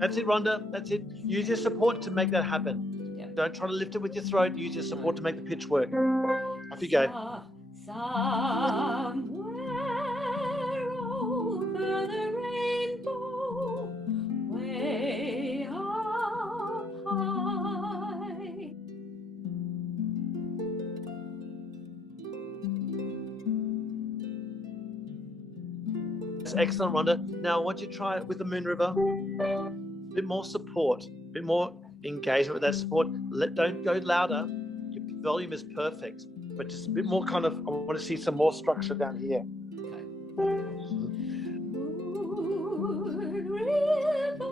That's it, Rhonda. That's it. Use your support to make that happen. Yep. Don't try to lift it with your throat. Use your support to make the pitch work. Off you go. Somewhere over the rainbow, way up high. That's excellent, Rhonda. Now I want you to try it with the Moon River. A bit more support, a bit more engagement with that support. Don't go louder. Your volume is perfect, but just a bit more kind of, I want to see some more structure down here. Okay. Moon River,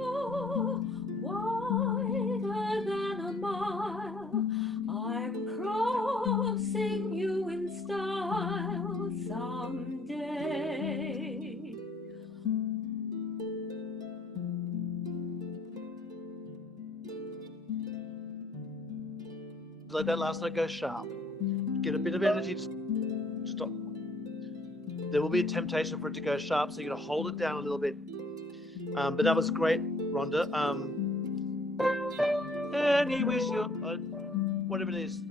wider than a mile, I'm crossing you in style someday. Let that last note go sharp. Get a bit of energy to stop. There will be a temptation for it to go sharp, so you're going to hold it down a little bit. But that was great, Rhonda. And you wish you, whatever it is.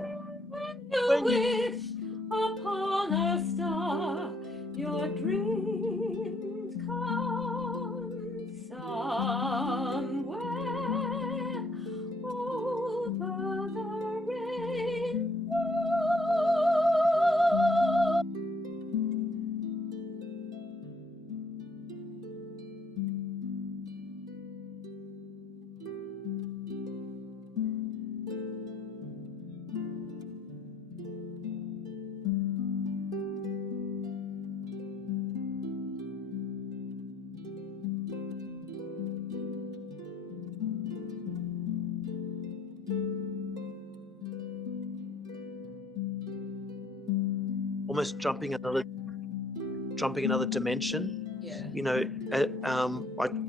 When you wish upon a star, your dreams come somewhere over the rainbow. Almost jumping another dimension. Yeah. You know,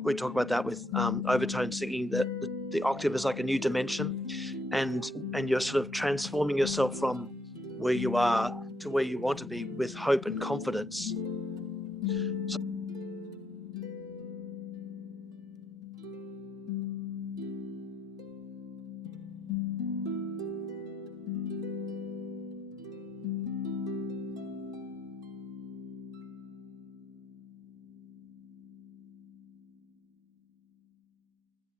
we talk about that with overtone singing, that the octave is like a new dimension, and you're sort of transforming yourself from where you are to where you want to be with hope and confidence. So